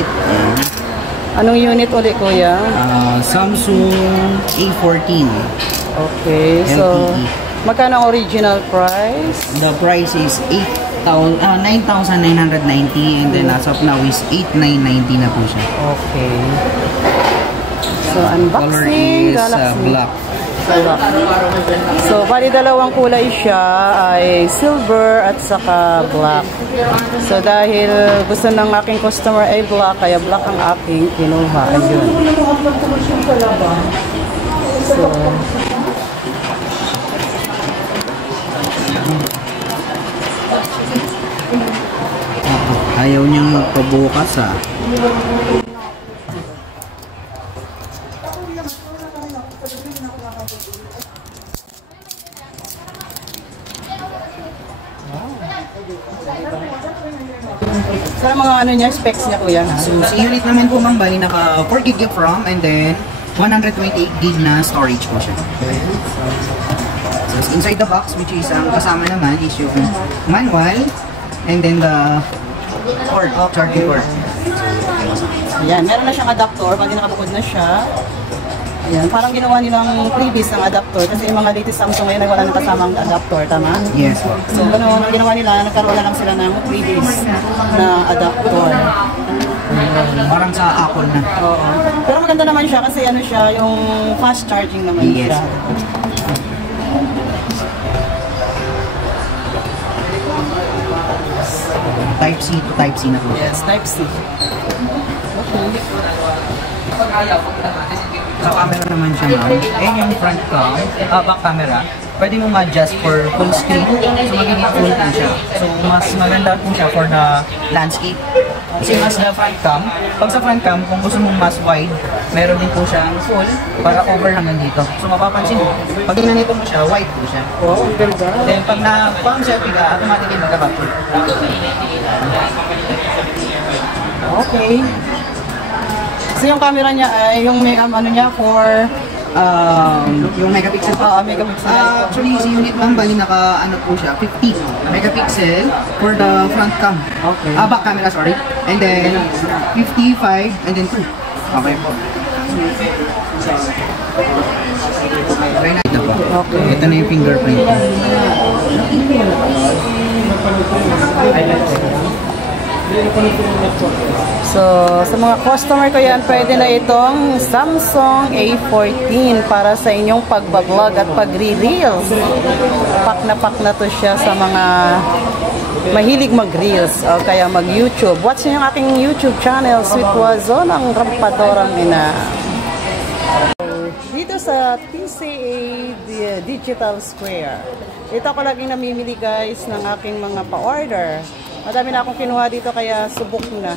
unit. Ayan. Anong unit ulit, kuya? Samsung A14. Okay, so magkano ang original price? The price is 9,990 and then as of now is 8,990 na po siya. Okay. So, unboxing. Color is black. So, bali dalawang kulay siya ay silver at saka black. So, dahil gusto ng aking customer ay black, kaya black ang aking kinuha. Ayun. So, ayaw niyang magpabukas so, mga ano niya, specs niya, kuya? So, si unit naman po ma'am, bali naka 4 GB of RAM and then 128 GB na storage po siya. So, inside the box, which is ang kasama naman is yung manual and then the cord, charging cord. Ayan, meron na siyang adapter, pag nakabukod na siya. Ayan, parang ginawa nilang previous ng adapter kasi yung mga latest Samsung ngayon ay wala nang kasamang adapter, tama? Yes. So, ano ang ginawa nila, nagkaroon na lang sila ng previous na adapter. Parang sa Apple na. Oo. Pero maganda naman siya kasi ano siya, yung fast charging naman siya. Type C to Type C na po. Yes, Type C. Okay. Sa camera naman siya ma'am. Ayan yung front cam, back camera. Pwede mo ma-adjust for full screen. So magiging full po siya. So mas maganda po siya for the landscape. Kasi mas the front cam. Pag sa front cam, kung gusto mong mas wide, meron din po siyang full para cover hanggang dito. So mapapansin mo, pag ginanito mo siya, wide po siya. Wow, ang ganda. Then pag na-pang selfie ka, automatically magka-capture. Okay. So yung camera niya ay yung ano niya for yung megapixel po. Megapixel. Actually, si unit ma'am, bali naka ano po siya, 50 megapixel for the front cam. Okay. Back camera, sorry. And then 55 and then 2. Okay po. Okay na ito po. Okay. Ito na yung fingerprint. So, sa mga customer ko yan, pwede na itong Samsung A14 para sa inyong pagbablog at pagre-reels. Pak na to siya sa mga mahilig mag-reels o kaya mag-YouTube. Watch niyo yung aking YouTube channel, Sweet Wazo ng Rampadorang Ina. Dito sa TCA Digital Square, ito ako laging namimili guys ng aking mga pa-order. Madami na akong kinuha dito kaya subok na.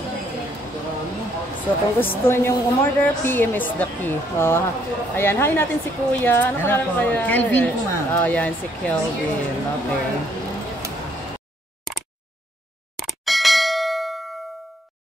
So kung gusto nyong umorder, PM is the key. Ayan, hi natin si Kuya. Ano pangalan kaya? Kelvin po ma'am. Ayan, si Kelvin. Okay.